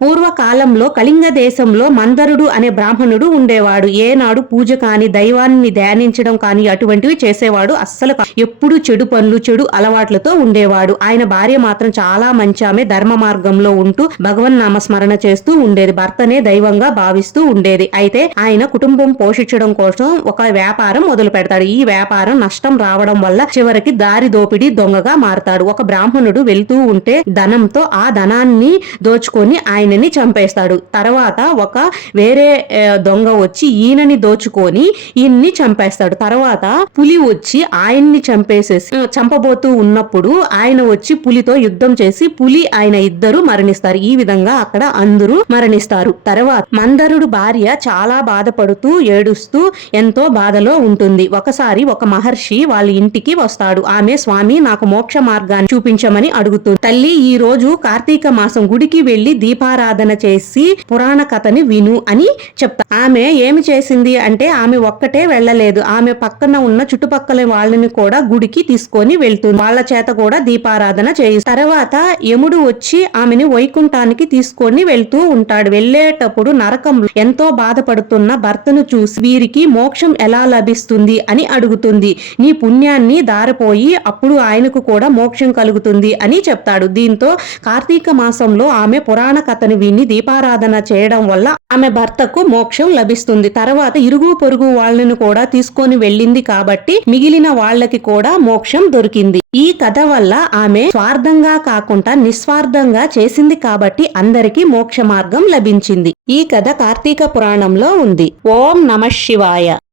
పూర్వకాలంలో కళింగ దేశంలో మందరుడు అనే బ్రాహ్మణుడు ఉండేవాడు. ఏనాడు పూజ కాని, దైవాన్ని ధ్యానించడం కాని అటువంటివి చేసేవాడు అస్సలు ఎప్పుడు చెడు పనులు, చెడు అలవాట్లతో ఉండేవాడు. ఆయన భార్య మాత్రం చాలా మంచి ఆమె, ధర్మ మార్గంలో ఉంటూ భగవన్ నామస్మరణ చేస్తూ ఉండేది. భర్తనే దైవంగా భావిస్తూ ఉండేది. అయితే ఆయన కుటుంబం పోషించడం కోసం ఒక వ్యాపారం మొదలు పెడతాడు. ఈ వ్యాపారం నష్టం రావడం వల్ల చివరికి దారి దోపిడీ దొంగగా మారతాడు. ఒక బ్రాహ్మణుడు వెళ్తూ ఉంటే ధనంతో ఆ ధనాన్ని దోచుకొని ఆయనని చంపేస్తాడు. తర్వాత ఒక వేరే దొంగ వచ్చి ఈయనని దోచుకొని ఈయన్ని చంపేస్తాడు. తర్వాత పులి వచ్చి ఆయన్ని చంపబోతూ ఉన్నప్పుడు ఆయన వచ్చి పులితో యుద్ధం చేసి పులి ఆయన ఇద్దరు మరణిస్తారు. ఈ విధంగా అక్కడ అందరూ మరణిస్తారు. తర్వాత మందరుడు భార్య చాలా బాధపడుతూ ఏడుస్తూ ఎంతో బాధలో ఉంటుంది. ఒకసారి ఒక మహర్షి వాళ్ళ ఇంటికి వస్తాడు. ఆమె, స్వామి నాకు మోక్ష మార్గాన్ని చూపించమని అడుగుతుంది. తల్లి, ఈ రోజు కార్తీక మాసం, గుడికి వెళ్లి దీపారాధన చేసి పురాణ కథని విను అని చెప్తా. ఆమె ఏమి చేసింది అంటే ఆమె ఒక్కటే వెళ్ళలేదు. ఆమె పక్కన ఉన్న చుట్టుపక్కల వాళ్ళని కూడా గుడికి తీసుకొని వెళ్తుంది. వాళ్ళ చేత కూడా దీపారాధన చేయి. తర్వాత యముడు వచ్చి ఆమెని వైకుంఠానికి తీసుకొని వెళ్తూ ఉంటాడు. వెళ్ళేటప్పుడు నరకంలో ఎంతో బాధపడుతున్న భర్తను చూసి వీరికి మోక్షం ఎలా లభిస్తుంది అని అడుగుతుంది. నీ పుణ్యాన్ని దారిపోయి అప్పుడు ఆయనకు కూడా మోక్షం కలుగుతుంది అని చెప్తాడు. దీంతో కార్తీక మాసంలో ఆమె పురాణ కథను విని దీపారాధన చేయడం వల్ల ఆమె భర్తకు మోక్షం లభిస్తుంది. తర్వాత ఇరుగు పొరుగు వాళ్ళను కూడా తీసుకొని వెళ్ళింది కాబట్టి మిగిలిన వాళ్ళకి కూడా మోక్షం దొరికింది. ఈ కథ వల్ల ఆమె స్వార్థంగా కాకుండా నిస్వార్థంగా చేసింది కాబట్టి అందరికీ మోక్ష మార్గం లభించింది. ఈ కథ కార్తీక పురాణంలో ఉంది. ఓం నమః శివాయ.